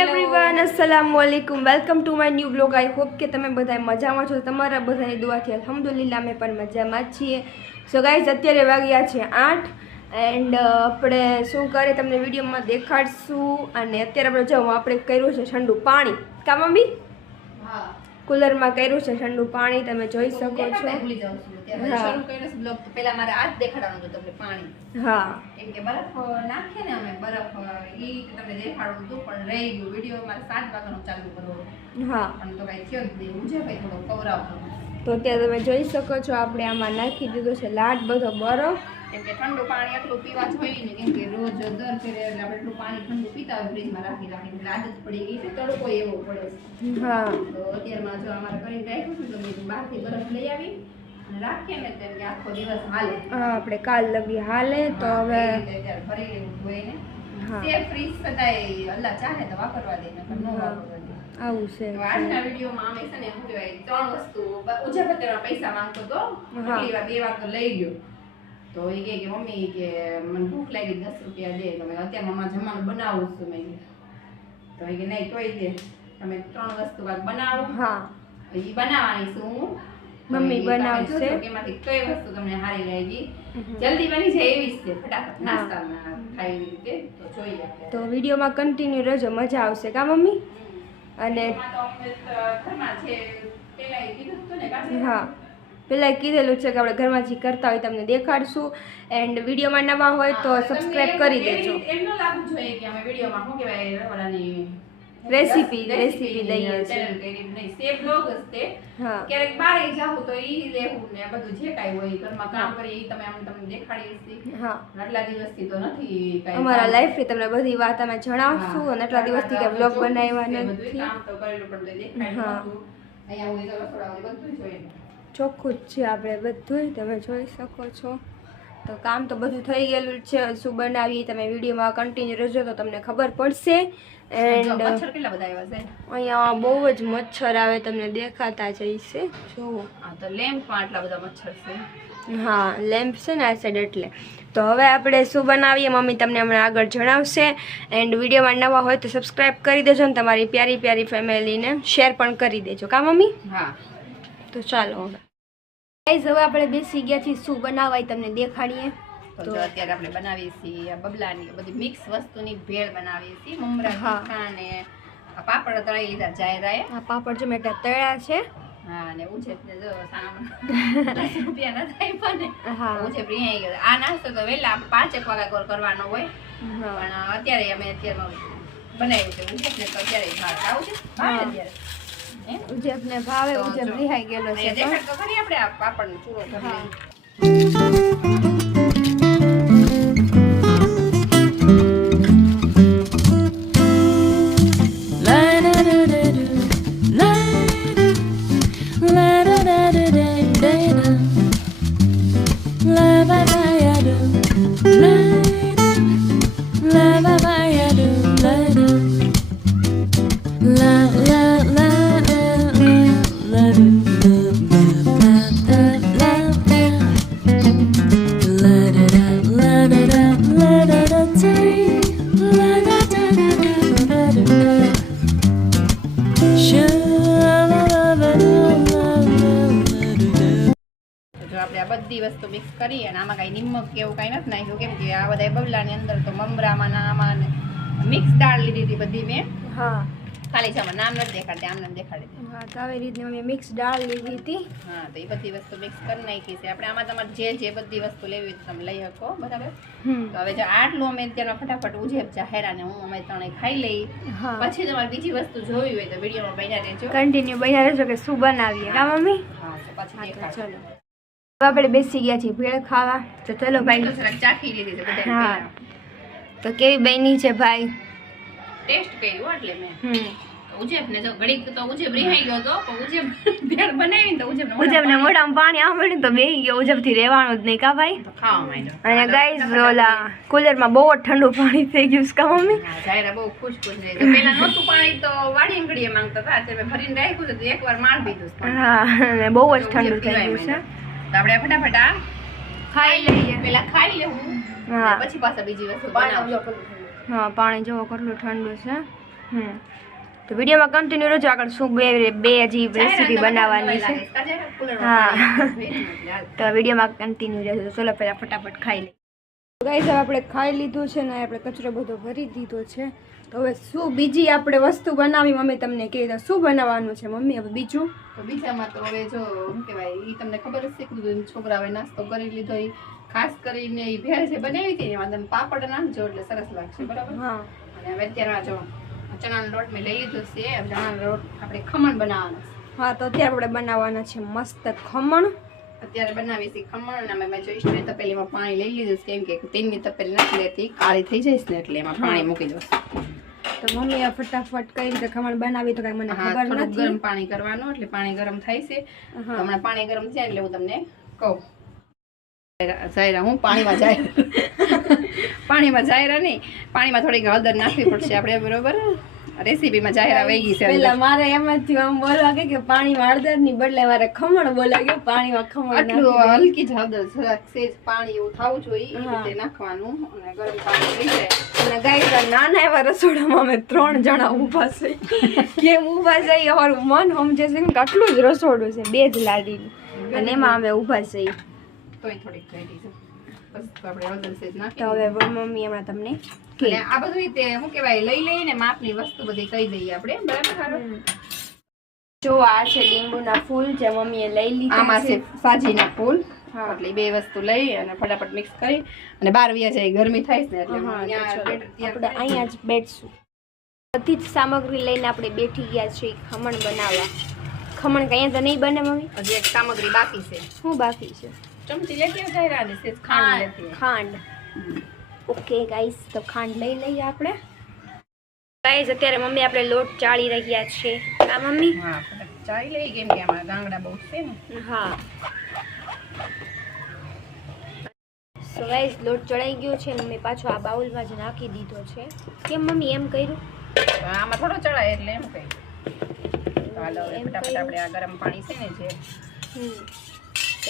Everyone, अस्सलामुअलैकुम, welcome to my new blog. I hope કે તમે બધા મજામાં છો। તમારા બધાની દુઆથી અલ્હમ્દુલિલ્લાહ અમે પણ મજામાં જ છીએ। સો ગાઈઝ, અત્યારે વાગ્યા છે 8 એન્ડ આપણે શું કરે તમને વિડીયોમાં દેખાડશું। અને અત્યારે આપણે જો આપણે કર્યું છે ઠંડુ પાણી, કા મમ્મી? હા, કુલરમાં કર્યું છે ઠંડુ પાણી, તમે જોઈ શકો છો। શરૂ કર્યો બ્લોગ તો પહેલા મારે આ જ દેખાડવાનું હતું તમને પાણી। હા, કેમ કે બરફ નાખીએ ને અમે બરફ ઈ તમને દેખાડવું હતું પણ રહી ગયું। વિડીયો મારે 7 વાગ્યાનો ચાલુ કરવો હા, પણ તો કઈ થયો જ નહીં। હું જે કઈ થોડો કવરાવતો તો અત્યારે તમે જોઈ શકો છો આપણે આમાં નાખી દીધો છે લાટ બધો બરફ। કેમ કે ઠંડુ પાણી એટલું પીવા જોઈએ ને, કેમ કે રોજ દર ફેરે એટલે આપણે એટલું પાણી ઠંડુ પીતા હોય ફ્રીજમાં રાખી એટલે આદત પડી ગઈ છે, તડકો એવો પડે છે। હા, તો અત્યારમાં જો અમારે કરીને રાખ્યું છે તો મેં બહારથી બરફ લઈ આવી અને રાખીએ ને તેમ કે આખો દિવસ હાલે। હા, આપણે કાલ લગી હાલે તો હવે ભરી લેવું ધોઈને। હા, તે ફ્રીજ સદાય અલ્લાહ ચાહે તો વાપરવા દે ને ન વાપરવા દે। આવું છે। તો આજના વિડીયોમાં અમે છે ને શું કહેવાય 3 વસ્તુ ઉજાપતિમાં પૈસા માંગતો તો કેટલી વાર 2 વાર તો લઈ ગયો। તો એ કહે કે મમ્મી કે મને ભૂખ લાગી 10 રૂપિયા દે। તો મેં અત્યારે મમ્મા જમવાનું બનાવું છું મેં તો એ કે નહીં તોય દે તમે 3 વસ્તુ કાંઈક બનાવો। હા, એ બનાવવાની છું હું, મમ્મી બનાવશે કે એમાંથી કઈ વસ્તુ તમને સારી લાગી, જલ્દી બની જાય એવી જ છે, ફટાફટ નાસ્તામાં ખાઈ એવી રીતે। તો જોઈએ આપણે તો વિડીયોમાં કન્ટિન્યુ રહેજો, મજા આવશે કા મમ્મી? અને ઘરમાં છે પેલા કીધું હતું ને કાચી? હા, પહેલાં કીધેલું છે કે આપણે ઘરમાં જે કરતા હોય તમને દેખાડશું। એન્ડ વિડીયોમાં નવા હોય તો સબસ્ક્રાઇબ કરી દેજો। એમ ન લાગવું જોઈએ કે અમે વિડીયોમાં શું કહેવાય રવાડાની રેસીપી દઈએ ચેનલ કરી નહીં, સેફ બ્લોગ જ તે। હા, ક્યારેક બહાર જાવું તો ઈ લેવું ને બધું જે કાંઈ હોય ઘરમાં કામ કરીએ ઈ તમે અમને તમને દેખાડીએ છીએ। હા, આટલા દિવસથી તો નથી કાંઈ અમારા લાઈફની તમને બધી વાત અમે જણાવશું અને આટલા દિવસથી કે બ્લોગ બનાવ્યા બધું નથી। કામ તો કરેલું પણ તો દેખાડ્યું નહોતું। અહીંયા હું રસોડા બધું જોઈએ ચોખ્ખું જ છે આપણે બધું, તમે જોઈ શકો છો। તો કામ તો બધું થઈ ગયેલું છે, શું બનાવીએ તમે વિડીયોમાં કન્ટિન્યુ રહેજો તો તમને ખબર પડશે। એન્ડ મચ્છર કેટલા બધા આવ્યા છે અહીંયા બહુ જ મચ્છર આવે, તમને દેખાતા જ હશે, જુઓ। હા, તો લેમ્પમાં આટલા બધા મચ્છર છે। હા, લેમ્પ છે ને આ સાઈડ એટલે। તો હવે આપણે શું બનાવીએ મમ્મી તમને હમણાં આગળ જણાવશે। એન્ડ વિડીયોમાં નવા હોય તો સબસ્ક્રાઈબ કરી દેજો ને તમારી પ્યારી પ્યારી ફેમિલીને શેર પણ કરી દેજો, કા મમ્મી? હા, તો ચાલો હવે ગાઈઝ, હવે આપણે બેસી ગયા છીએ શું બનાવાય તમને દેખાડીએ। તો અત્યારે આપણે બનાવીએ છીએ બબલાની બધી મિક્સ વસ્તુની ભેળ બનાવીએ છીએ। મમરા તીખા અને આ પાપડ તળી લીધા જાયરાએ। આ પાપડ જો મેં તળ્યા છે। હા, અને ઉછેપને જો સામાન 10 રૂપિયા ના થાય પણ હા, ઉછેપ રીહાઈ ગયો। આ નાસ્તો તો વહેલા 5 વાગ્યા કરવાનો હોય પણ અત્યારે અમે બનાવ્યું છે ઉછેપને તો અત્યારે ભાત આવું છે અત્યારે ઉજેપને ભાવે, ઉજેપ રિહાઈ ગયેલો છે। દેખાડ તો ખરી આપણે આ પાપડનો ચૂરો કરી બધી વસ્તુ મિક્સ કરી અને આમાં કઈ નિમક કે એવું કઈ નથી નાખ્યું, કેમ કે આ બધા બબલાની અંદર તો મમરામાં આમાં મિક્સ દાળ લીધી હતી બધી મેં। હા, ખાલી છે નામ નથી દેખાડતી, આમ નામ દેખાડી દે। હા, તો આવી રીતની અમે મિક્સ દાળ લીધી હતી। હા, તો એ બધી વસ્તુ મિક્સ કરી નાખી છે આપણે। આમાં તમારે જે બધી વસ્તુ લેવી હોય તમે લઈ શકો, બરાબર? તો હવે જો આટલું અમે અત્યારે ફટાફટ ઉજેબ જાહેરા ને હું અમે ત્રણે ખાઈ લઈ, પછી તમારે બીજી વસ્તુ જોવી હોય તો વિડીયોમાં બન્યા રહેજો, કન્ટિન્યુ બન્યા રહેજો કે શું બનાવીએ, કા મમ્મી? હા, તો પછી ચલો આપણે બેસી ગયા છીએ ભેળ ખાવા। તો ચલો ભાઈ, ચાખી લીધી છે બધા। હા, તો કેવી બની છે ભાઈ? ટેસ્ટ કર્યું એટલે મેં ઉજેબ ને જો ઘડીક તો ઉજેબ રિહાઈ ગયો તો પણ ઉજેબ ભેળ બનાવી તો ઉજેબને મોઢામાં પાણી આવડ્યું તો બેહી ગયો, ઉજબથી રહેવાનું જ નહીં, કા ભાઈ? તો ખાવા માંડ્યો। અને ગાઈઝ ઓલા કુલરમાં બહુ જ ઠંડુ પાણી થઈ ગયું છે, કા મમ્મી? હા, જાયરા બહુ ખુશ રહી। તો પેલા નહોતું પાણી તો વાડી અંગડીએ માંગતા હતા, અત્યારે ભરીને રાખ્યું છે તો એકવાર માણ પીધું। હા, અને બહુ જ ઠંડુ થઈ ગયું છે। તો આપણે ફટાફટ આ ખાઈ લઈએ, પેલા ખાઈ લેવું હા, પછી પાછા બીજી વસ્તુ બનાવજો। હા, પાણી જોવો કેટલું ઠંડુ છે। તો વિડીયોમાં કન્ટિન્યુ રહેજો, આગળ શું બે હજી રેસીપી બનાવવાની છે. હા તો વિડીયોમાં કન્ટિન્યુ રહેજો. તો ચલો પહેલાં ફટાફટ ખાઈ લઈએ. ગાઈસ હવે આપણે ખાઈ લીધું છે ને આપણે કચરો બધો ભરી દીધો છે. તો હવે શું બીજી આપણે વસ્તુ બનાવી મમ્મી તમને કહી દો શું બનાવવાનું છે મમ્મી હવે બીજું? તો બીજામાં તો હવે જો શું કહેવાય એ તમને ખબર જ છે કે બધું છોકરાઓએ નાસ્તો કરી લીધો. એ ખાસ કરીને એ ભેળ જે બનાવી હતી એમાં તમે પાપડ નાખજો એટલે સરસ લાગશે. બરાબર. હા. અને હવે અત્યારે જો ચણાનો લોટ મેં લઈ લીધો છે. ચણાનો લોટ આપણે ખમણ બનાવવાનો છે. હા તો અત્યારે આપણે બનાવવાના છે મસ્ત ખમણ. અત્યારે બનાવી છે ખમણ. અને મેં જો સ્ટીલની તપેલીમાં પાણી લઈ લીધું છે કેમ કે તેલની તપેલી નાખી લેતી કાળી થઈ જઈશ ને એટલે એમાં પાણી મૂકી દઉં. તો મમ્મી આ ફટાફટ કઈ રીતે ખમણ બનાવી તો કઈ મને ખબર નથી. ગરમ પાણી કરવાનું એટલે પાણી ગરમ થાય છે. હમણાં પાણી ગરમ થાય એટલે હું તમને કહું. જાયરા હું પાણીમાં જાયરા નહીં, પાણીમાં થોડીક હળદર નાખવી પડશે આપણે. બરોબર. રેસીપીમાં જાયરા વહી ગઈ છે. પેલા મારે એમ જ આમ બોલવા કે પાણીમાં હળદર ની બદલે મારે ખમણ બોલા કે પાણીમાં ખમણ આટલું હલકી જ હળદર જરાક સેજ પાણી એવું થવું જોઈએ એ રીતે નાખવાનું. અને ગરમ પાણી થઈ જાય. અને ગાઈસ નાના એવા રસોડામાં અમે 3 જણા ઊભા છે. કેમ ઊભા છે અમારું મન સમજે છે કે આટલું જ રસોડું છે 2 જ લાડીનું અને એમાં અમે ઊભા છે. તોય થોડીક થઈ ગઈ છે. બસ આપણે હળદર સેજ નાખી. તો હવે મમ્મી હમણાં તમને એટલે આ બધું તે શું કહેવાય લઈ લઈને માપની વસ્તુ બધી કહી દઈએ આપણે. બરાબર. જો આ છે લીંબુના ફૂલ જે મમ્મીએ લઈ લીધા. આમાં છે સાજીના ફૂલ. એટલે 2 વસ્તુ લઈ અને ફટાફટ મિક્સ કરી અને 12 વાગ્યા જાય ગરમી થાય છે એટલે આપણે અહીંયા જ બેઠશું. બધી જ સામગ્રી લઈને આપણે બેઠી ગયા છીએ ખમણ બનાવવા. ખમણ કઈ તો નહીં બને મમ્મી? હજી એક સામગ્રી બાકી છે. શું બાકી છે? ચમચી લેતી હોય જાયરા ને સેજ ખાંડ લેતી. ખાંડ. ઓકે ગાઈસ તો ખાંડ લઈ લઈએ આપણે. ગાઈસ અત્યારે મમ્મી આપણે લોટ ચાળી રહ્યા છે. આ મમ્મી? હા ચાળી લઈ કેમ કે આમાં ગાંગડા બહુ છે ને. હા. સો ગાઈસ લોટ ચડાઈ ગયો છે. મમ્મી પાછો આ બાઉલમાં જ નાખી દીધો છે. કેમ મમ્મી એમ કર્યું? આમાં થોડો ચડાય એટલે એમ કહી. હાલો ફટાફટ આપણે આ ગરમ પાણી છે ને જે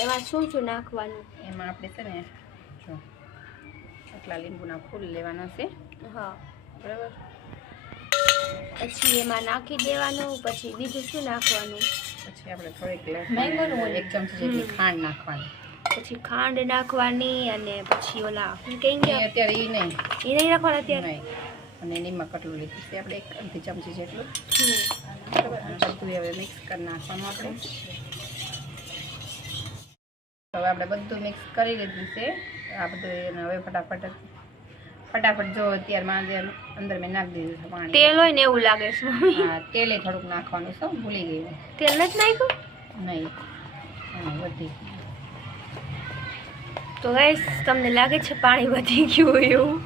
એમાં શું શું નાખવાનું? એમાં આપણે છે ને જો આટલા લીંબુના ફૂલ લેવાના છે. હા બરાબર. પછી એમાં નાખી દેવાનું. પછી બીજું શું નાખવાનું? પછી આપણે થોડીક 1 ચમચી જેટલી ખાંડ નાખવાની. પછી ખાંડ નાખવાની અને પછી ઓલા કઈ અત્યારે એ નહીં નાખવાના અત્યારે નહીં. અને નિમક કેટલું લીધું છે આપણે 1 ચમચી જેટલું. બરાબર. બધું હવે મિક્સ કરી નાખવાનું આપણે. હવે આપણે બધું મિક્સ કરી લીધું છે. આ બધું હવે ફટાફટ જો અત્યારમાં અંદર મેં નાખી દીધું છે પાણી. તેલ હોય ને એવું લાગે છે મમ્મી. હા તેલે થોડુંક નાખવાનું છે. ભૂલી ગઈ. તેલ નથી નાખ્યું? નહીં. વધી. તો ગાઈસ તમને લાગે છે પાણી વધી ગયું હોય એવું?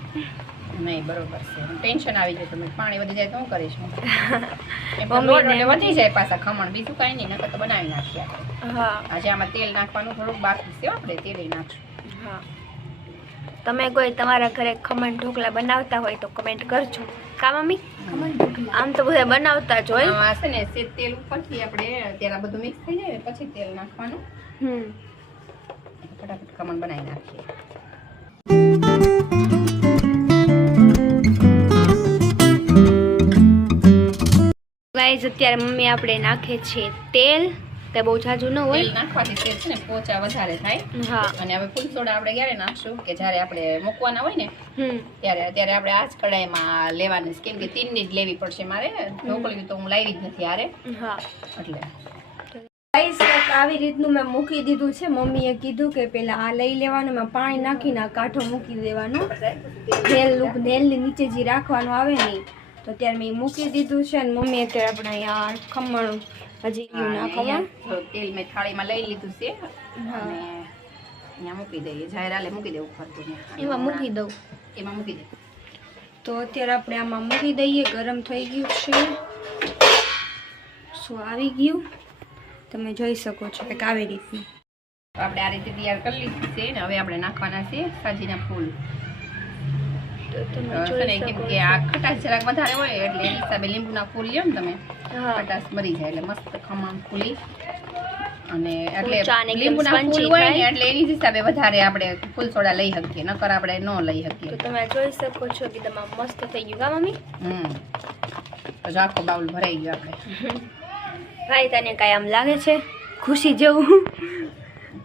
નહીં બરોબર છે. ટેન્શન આવી જાય તમે પાણી વધી જાય તો શું કરીશું? મમ્મીને વધી જાય પાછા ખમણ. બીજું કાંઈ નહીં નકર તો બનાવી નાખીએ આપણે. હા આજે આમાં તેલ નાખવાનું થોડુંક બાકી છે. આપણે તેલ નાખશું. હા. તમે કોઈ તમારા ઘરે ખમણ ઢોકળા બનાવતા હોય તો કમેન્ટ કરજો. કા મમ્મી? આમ તો બધા બનાવતા જ હોય. આ છે ને સેજ તેલ ઉપરથી આપણે અત્યારે બધું મિક્સ થઈ જાય પછી તેલ નાખવાનું. ફટાફટ ખમણ બનાવી નાખીએ. ગાઈસ અત્યારે મમ્મી આપણે નાખે છે તેલ. તે બહુ જાજુ ન હોય. તેલ નાખવાથી તેલ છે ને પોચા વધારે થાય. હા. અને હવે ફૂલ સોડા આપણે ક્યારે નાખશું કે જ્યારે આપણે મૂકવાના હોય ને ત્યારે આપણે આ જ કઢાઈમાં લેવાની કેમ કે 3 જ લેવી પડશે મારે. ઢોકળી તો હું લાવી જ નથી આરે. હા એટલે ગાઈસ આવી રીતનું મેં મૂકી દીધું છે. મમ્મીએ કીધું કે પેલા આ લઈ લેવાનું, એમાં પાણી નાખીને આ કાંઠો મૂકી દેવાનો. તેલની નીચે જે રાખવાનું આવે ને તો ત્યારે મેં મૂકી દીધું છે. અને મમ્મી અત્યારે આપણે અહીંયા ખમણ હજી નાખવાનું તેલ મેં થાળીમાં લઈ લીધું છે. અને અહીંયા મૂકી દઈએ. જાયરાલે મૂકી દેવું ફરતું. એમાં મૂકી દઉં. એમાં મૂકી દે. તો અત્યારે આપણે આમાં મૂકી દઈએ. ગરમ થઈ ગયું છે. શું આવી ગયું તમે જોઈ શકો છો કે આવી રીતનું આપણે આ રીતે તૈયાર કરી લીધું છે. ને હવે આપણે નાખવાના છે સાજીના ફૂલ. કેમ કે આ ખટાશ જરાક વધારે હોય એટલે એ હિસાબે લીંબુના ફૂલ લ્યો ને તમે ખટાશ મરી જાય એટલે મસ્ત ખમણ ફૂલી અને એટલે પોચા અને એકદમ લીંબુના ફૂલ spongy હોય ને થાય. એટલે એની જ હિસાબે વધારે આપણે ફૂલ સોડા લઈ શકીએ, નકર આપણે ન લઈ તો શકીએ. તમે જોઈ શકો છો કે તમામ મસ્ત થઈ ગયું કા મમ્મી? તો જો આખો બાઉલ ભરાઈ ગયો આપણે. ભાઈ તને કાંઈ આમ લાગે છે ખુશી જેવું?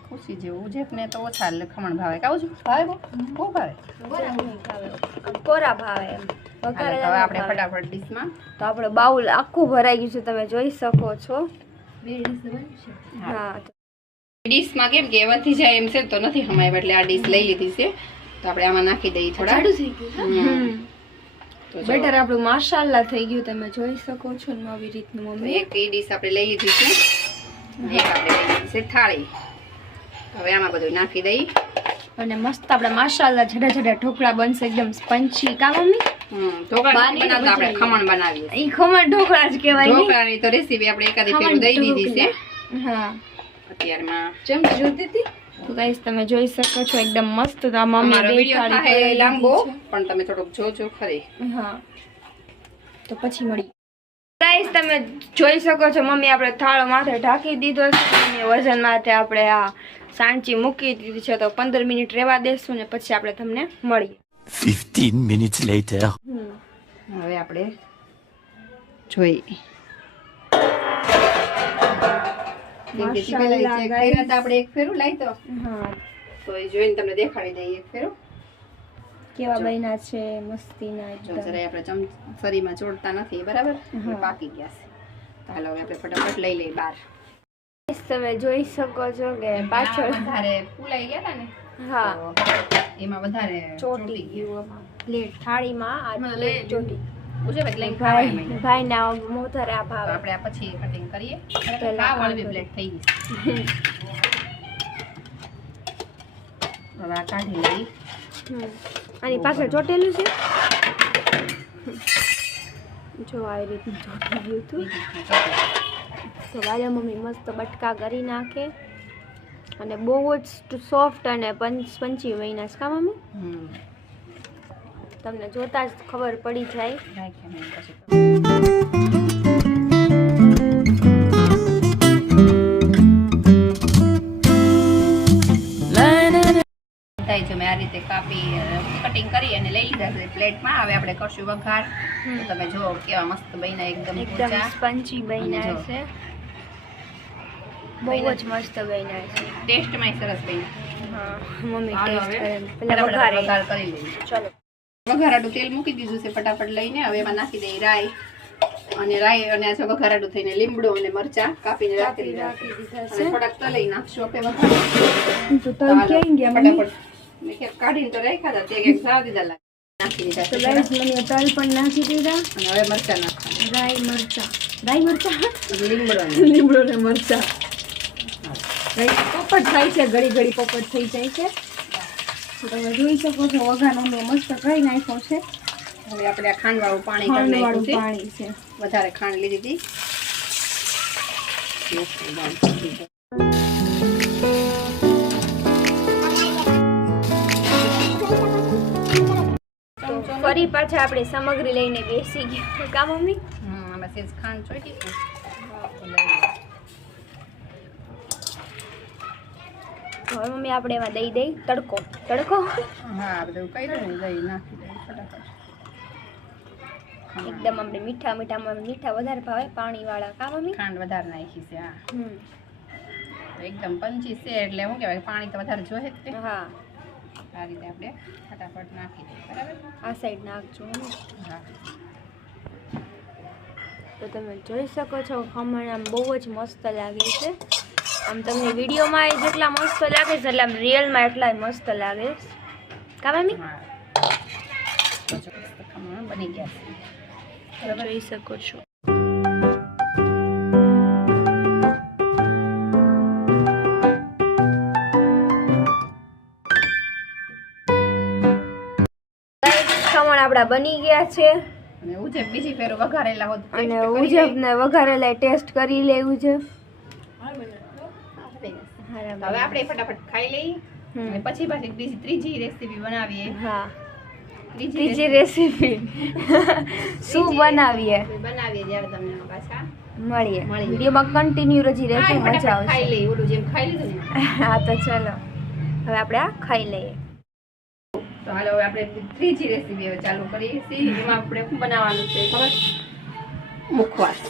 ખુશી જેવું ઉજેપને તો ઓછા ખમણ ભાવે. કાવું છું ભાવે બહુ ભાવે. આમ કોરા ભાવે એમ હાલો, તો હવે વઘારેલા આપણે ભાવે. ફટાફટ ડીશમાં તો આપણે બાઉલ આખું ભરાઈ ગયું છે, તમે જોઈ શકો છો. હા ડીશમાં કેમ કે વધી જાય એમ છે તો નથી હમાય, એટલે આ ડીશ લઈ લીધી છે. તો આપણે આમાં નાખી દઈએ થોડા. તો જો બેટર આપણું માશાલ્લાહ થઈ ગયું, તમે જોઈ શકો છો ને આવી રીતનું મમ્મી. એક એ ડીશ આપણે લઈ લીધી છે, અને એક આપણે લઈ લીધી છે થાળી. હવે આમાં બધું નાખી દઈએ. અને મસ્ત આપણે માશાલ્લાહ જડા જડા ઢોકળા બનશે, એકદમ સ્પંચી કા મમ્મી? ઢોકળા બાની નથી બનાવતા, આપણે ખમણ બનાવીએ. ઈ ખમણ ઢોકળા જ કહેવાય ને? ઢોકળાની તો રેસીપી આપણે એકાદી ફેર દઈ દીધી છે હા અત્યારમાં. જેમ જોતી હતી તો ગાઈસ તમે જોઈ શકો છો એકદમ મસ્ત. તો આ મમ્મી અમારો બે વિડિયો થાળી થાય ભરાઈ લાંબો, દીધી પણ તમે થોડુંક જોજો ખરી. છે. હા તો પછી મળી. ગાઈસ તમે જોઈ શકો છો મમ્મી આપણે થાળો માથે ઢાંકી દીધો છે, અને વજન માટે આપણે આ સાંચી મૂકી દીધી છે. તો 15 મિનિટ રહેવા દેશું ને પછી આપણે તમને મળીએ. 15 minutes later. હવે આપણે જોઈ માશાઅલ્લાહ આપણે એક ફેરું લાવી તો હા તો એ જોઈને તમને દેખાડી દઈએ એક ફેરું. કેવા બન્યા છે મસ્તીના જો એકદમ. જરા આપણે ચમચીમાં ચોડતા નથી બરાબર, એ પાકી ગયા છે. તો હાલો હવે આપણે ફટાફટ લઈ લઈએ બહાર. Guys, તમે જોઈ શકો છો કે પાછળ વધારે ફૂલાઈ ગયા હતા ને હા તો એમાં વધારે ચોટી ગયું આમાં પ્લેટ થાળીમાં આ પ્લેટ ચોટી. ઉજે ભાઈ લઈને ખાવાય એમાં. ભાઈ ના મોતરે આ તો ભાવે. આપણે આ પછી કટિંગ કરીએ. પહેલા આ વાળી પ્લેટ થઈ ગઈ. હવે આ કાઢી લઈ. આની પાછળ ચોટેલું છે જો આવી રીતનું ચોટી ગયું હતું. તો વાયા મમ્મી મસ્ત બટકા કરી નાખે, અને બહુ જ સોફ્ટ અને સ્પંચી બન્યા છે કા મમ્મી? તમને જોતા જ ખબર પડી જાય. જો મેં આ રીતે કાપી કટિંગ કરી અને લઈ લીધા છે પ્લેટમાં. હવે આપણે કરશું વઘાર. તો તમે જુઓ કેવા મસ્ત બન્યા, એકદમ એકદમ પોચા. સ્પંચી બન્યા જો. છે, બહુ જ મસ્ત બન્યા છે. ટેસ્ટમાં સરસ બન્યા. હા મમ્મી હાલો ટેસ્ટ હવે કરે પેલા ફટાફટ વઘારે. વઘાર કરી લઈએ. ચલો વઘારાનું તેલ મૂકી દીધું છે ફટાફટ લઈને. હવે એમાં નાખી દઈએ રાઈ, અને રાઈ અને આ વઘારાનું થઈને લીમડો અને મરચા કાપીને રાખી દીધા છે. દીધા અને છે. થોડાક તલઈ નાખશું આપણે વઘાર. તો તલ ક્યાં ગયા મમ્મી? ફટાફટ મેં ક્યાંક કાઢીને તો રાખ્યા હતા, તે ક્યાંક જવા દીધા લાગે. નાખી દીધા તો છે ગાઈસ થોડા. મને તલ પણ નાખી દીધા. અને હવે મરચા નાખવાના. રાઈ મરચા લીમડો અને લીમડો ને મરચા. ગાઈસ પોપટ થાય છે, ઘડી ઘડી પોપટ થઈ જાય છે. તો તમે જોઈ શકો છો વઘારનો મેં મસ્ત કરી નાખ્યો છે. હવે આપણે આ ખાંડવાળું પાણી કરી ખાંડવાળું નાખ્યું છે. પાણી છે. વધારે ખાંડ લીધી હતી. તો ફરી પાછા આપણે સામગ્રી લઈને બેસી ગયા કા મમ્મી? આમાં સેજ ખાંડ ચોટી છે. હવે મમ્મી આપણે એમાં દઈ દઈ તડકો હા બધું કહી દઉં દહીં નાખી દઈએ ફટાફટ. એકદમ આપણે મીઠામાં મીઠા વધારે ભાવે પાણીવાળા કા મમ્મી? ખાંડ વધારે નાખી છે. હા હમ એકદમ પંચી છે એટલે શું કહેવાય, પાણી તો વધારે જોઈએ જ તે. હા આ રીતે આપણે ફટાફટ નાખી દઈએ બરાબર. આ સાઈડ નાખજો મમ્મી. હા તો તમે જોઈ શકો છો ખમણ આમ બહુ જ મસ્ત લાગે છે. આમ તમને વિડીયોમાં જેટલા મસ્ત લાગે છે એટલે આમ રિયલમાં એટલા મસ્ત લાગે છે કા મમ્મી? હા તો જો મસ્ત ખમણ બની ગયા છે. જોઈ શકો છો. ખમણ આપણા બની ગયા છે, અને ઉજે બીજી ફેર વઘારેલા હોત અને ઉજબ ને વઘારેલા ટેસ્ટ કરી લેવું છે. હવે આપણે ફટાફટ ખાઈ લઈએ, અને પછી પાછી બીજી ત્રીજી રેસીપી બનાવીએ. હા ત્રીજી રેસીપી શું બનાવીએ? બનાવીએ જ્યારે તમને પાછા મળીએ મળીએ. વિડીયોમાં કન્ટિન્યુ રજી રહેજો, મજા ખાઈ આવશે. લઈએ ઓલું જેમ ખાઈ લીધું ને. હા તો ચલો હવે આપણે આ ખાઈ લઈએ. તો હાલો હવે આપણે ત્રીજી રેસીપી હવે ચાલુ કરીએ છીએ. એમાં આપણે શું બનાવવાનું છે ખબર? મુખવાસ.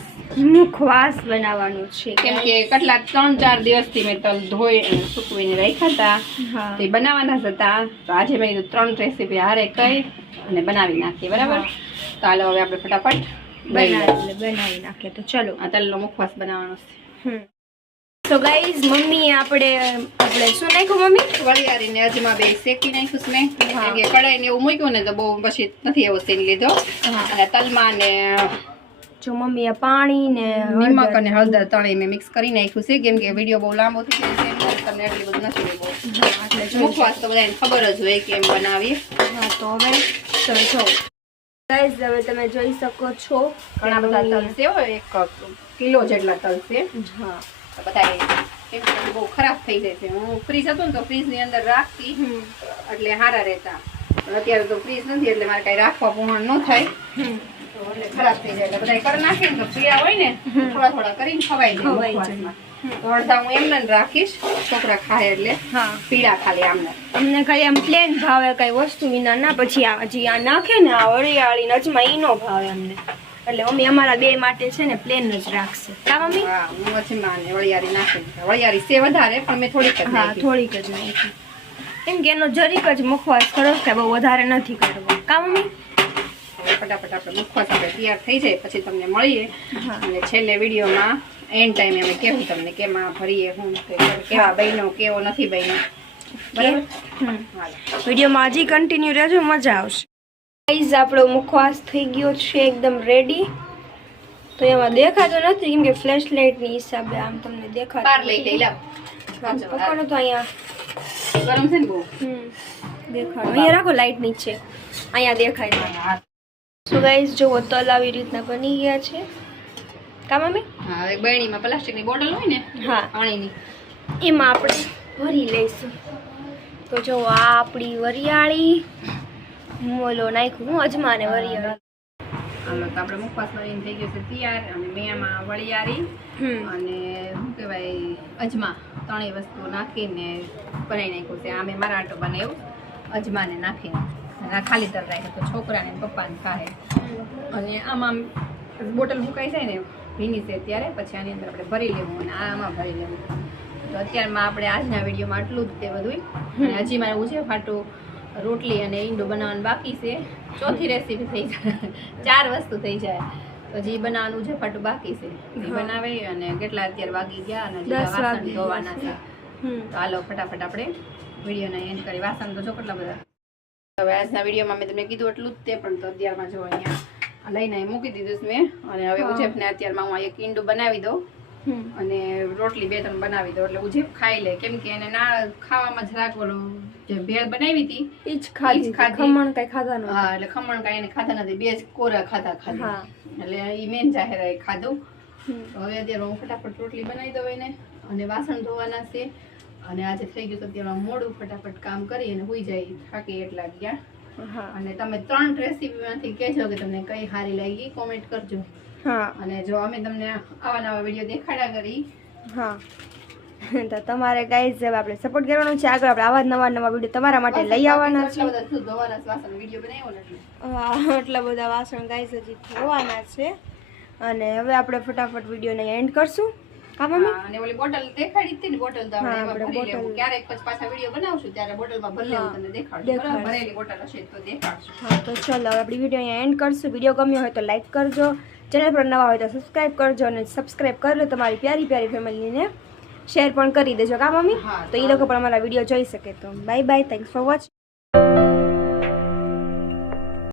મુખવાસ બનાવવાનું છે. કેમ કે કેટલા 3-4 દિવસથી મેં તલ ધોઈ અને સૂકવીને રાખ્યા હતા. હા તે બનાવવાના જ હતા. તો આજે મેં કીધું 3 રેસીપી હારે કઈ અને બનાવી નાખીએ, બરાબર? તો હાલો હવે આપણે ફટાફટ બનાવી નાખીએ. તો ચલો. આ તલનો મુખવાસ બનાવવાનો છે. તો ગાઈઝ મમ્મીએ આપણે શું નાખ્યું મમ્મી? વરિયાળીને અજમા બે શેકી નાખ્યું છે મેં. હા. કેમ કે કઢાઈને એવું મૂક્યું ને તો બહુ પછી નથી એવો સીન લીધો. હા. અને તલમાં ને જો મમ્મીએ પાણી ને નિમક અને હળદર ત્રણેય મેં મિક્સ કરી નાખ્યું છે. કેમ કે વિડીયો બહુ લાંબો થઈ જાય છે એટલે તમને એટલી બધું નથી લેવો. એટલે મુખવાસ તો બધાને ખબર જ હોય કે એમ બનાવીએ. હા તો હવે તમે જો ગાઈઝ હવે તમે જોઈ શકો છો ઘણા બધા તલ છે હો, 1 કિલો જેટલા તલ છે. હા તો બધા કેમ કે બહુ ખરાબ થઈ જાય છે. હું ફ્રીજ હતું ને તો ફ્રીજની અંદર રાખતી એટલે સારા રહેતા. પણ અત્યારે તો ફ્રીજ નથી એટલે મારે કઈ રાખવા પૂર્ણ ન થાય તો એટલે ખરાબ થઈ જાય. એટલે બધા કરી નાખીએ ને તો પીળા હોય ને થોડા થોડા કરીને ખવાઈ જાય મુખવાસમાં. તો અડધા હું એમને જ રાખીશ, છોકરા ખાય એટલે હા પીળા ખાલી આમને. અમને કઈ આમ પ્લેન ભાવે કઈ વસ્તુ વિના ના, પછી આ હજી આ નાખે ને આ વરિયાળી નચમાં ઈ નો ભાવે અમને. એટલે મમ્મી અમારા બે માટે છે ને પ્લેન જ રાખશે. કા મમ્મી? હા હું અજમા ને વરિયાળી નાખી. વરિયાળી છે વધારે પણ મેં થોડીક જ હા નાખી. થોડીક જ નાખી. કેમ કે એનો જરીક જ મુખવાસ કરો કે બહુ વધારે નથી કરવો. કા મમ્મી? હવે ફટાફટ આપણે મુખવાસ આપણે તૈયાર થઈ જાય પછી તમને મળીએ. હા અને છેલ્લે વિડીયોમાં એન્ડ ટાઈમે અમે કહેવું તમને કેમાં ભરીએ, હું કેવા બન્યો કેવો નથી બન્યો, બરાબર? હાલો. વિડીયોમાં હજી કન્ટિન્યુ રહેજો, મજા આવશે. ગાઈઝ આપણો મુખવાસ થઈ ગયો છે એકદમ રેડી. તો એમાં દેખાતો નથી કેમ કે ફ્લેશ લાઇટની હિસાબે આમ તમને દેખાતો પાર લઈ લાવ. પકડો તો અહીંયા ગરમ છે ને બહુ. દેખાડો અહીંયા રાખો લાઇટ નીચે, અહીંયા દેખાય. હા સો ગાઈઝ જો તલ આવી રીતના બની ગયા છે. કા મમ્મી? હા એક બરણીમાં પ્લાસ્ટિકની બોટલ હોય ને હા પાણીની, એમાં આપણે ભરી લઈશું. તો જો આ આપણી વરિયાળી, હું ઓલો નાખ્યું હું અજમા ને વરિયાળી. હાલો તો આપણે મુખવાસ બનીને થઈ ગયો છે તૈયાર. અને મેં આમાં વરિયાળી અને શું કહેવાય અજમા ત્રણેય વસ્તુ નાખીને બનાવી નાખ્યું છે. આ મેં મારા આટો બનાવ્યું અજમાને નાખીને, અને ખાલી તલ રાખ્યો તો છોકરાને પપ્પાને ખાય. અને આમાં બોટલ મુકાઈ જાય ને ભીની છે ત્યારે પછી આની અંદર આપણે ભરી લેવું અને આમાં ભરી લેવું. તો અત્યારમાં આપણે આજના વિડીયોમાં આટલું જ તે બધું. અને હજી મારે ઉજે ફાટું રોટલી અને ઈંડું બનાવવાનું બાકી છે. ચોથી રેસીપી થઈ જાય, 4 વસ્તુ થઈ જાય. તો હજી બનાવવાનું ઉજે ફાટું બાકી છે. ઈ બનાવે અને કેટલા અત્યારે વાગી ગયા અને હજી વાસણ ધોવાના છે. તો હાલો ફટાફટ આપણે વિડીયોને એન્ડ કરી. વાસણ તો જો કેટલા બધા. હવે આજના વિડીયોમાં મેં તમને કીધું એટલું જ તે, પણ તો અત્યારમાં જો અહીંયા લઈને મૂકી દીધું મેં. અને હવે ઉજેફને અત્યારમાં હું એક ઈંડું બનાવી દઉં અને રોટલી 2-3 બનાવી દઉં એટલે ઉજેફ ખાઈ લે. કેમ કે એને ના ખાવામાં જરાક ઓલું જે ભેળ બનાવી હતી ઈ જ ખાધી. ખમણ કઈ ખાધા નહોતા. હા એટલે ખમણ કાંઈ એને ખાધા નથી, 2 જ કોરા ખાધા ખાલી. એટલે ઈ મેન જાહેર ખાધું. તો હવે અત્યારે હું ફટાફટ રોટલી બનાવી દઉં એને અને વાસણ ધોવાના છે. અને આજે થઈ ગયું તો અત્યારે મોડું, ફટાફટ કામ કરી અને હુઈ જાય, થાકી એટલા ગયા. અને તમે 3 રેસીપીમાંથી કહેજો કે તમને કઈ સારી લાગી, કોમેન્ટ કરજો. અને જો અમે તમને આવા નવા વિડીયો દેખાડ્યા કરી. તો તમારે ગાઈઝ હવે આપણે સપોર્ટ કરવાનો છે. આગળ આપણે આવા નવા નવા વિડીયો તમારા માટે લઈ આવવાના છે. એટલા બધા વાસણ ગાઈઝ હજી ધોવાના છે. અને હવે આપણે ફટાફટ વિડીયોને એન્ડ કરશું. અને ઓલી બોટલ દેખાડી હતી ને, બોટલ તો આપણે એમાં ભરી લેવું. ક્યારેક પછી પાછા વિડીયો બનાવશું ત્યારે બોટલમાં ભરી લેવું, તમને દેખાડશું. બરાબર? ભરેલી બોટલ હશે તો દેખાડશું. હા તો ચલો હવે આપણી વિડીયો અહીંયા એન્ડ કરશું. વિડીયો ગમ્યો હોય તો લાઈક કરજો, ચેનલ પર નવા હોય તો સબસ્ક્રાઇબ કરજો અને સબસ્ક્રાઇબ કરી લો. તમારી પ્યારી પ્યારી ફેમિલીને શેર પણ કરી દેજો. કા મમ્મી? તો એ લોકો પણ અમારા વિડીયો જોઈ શકે. તો bye bye, thanks for watching.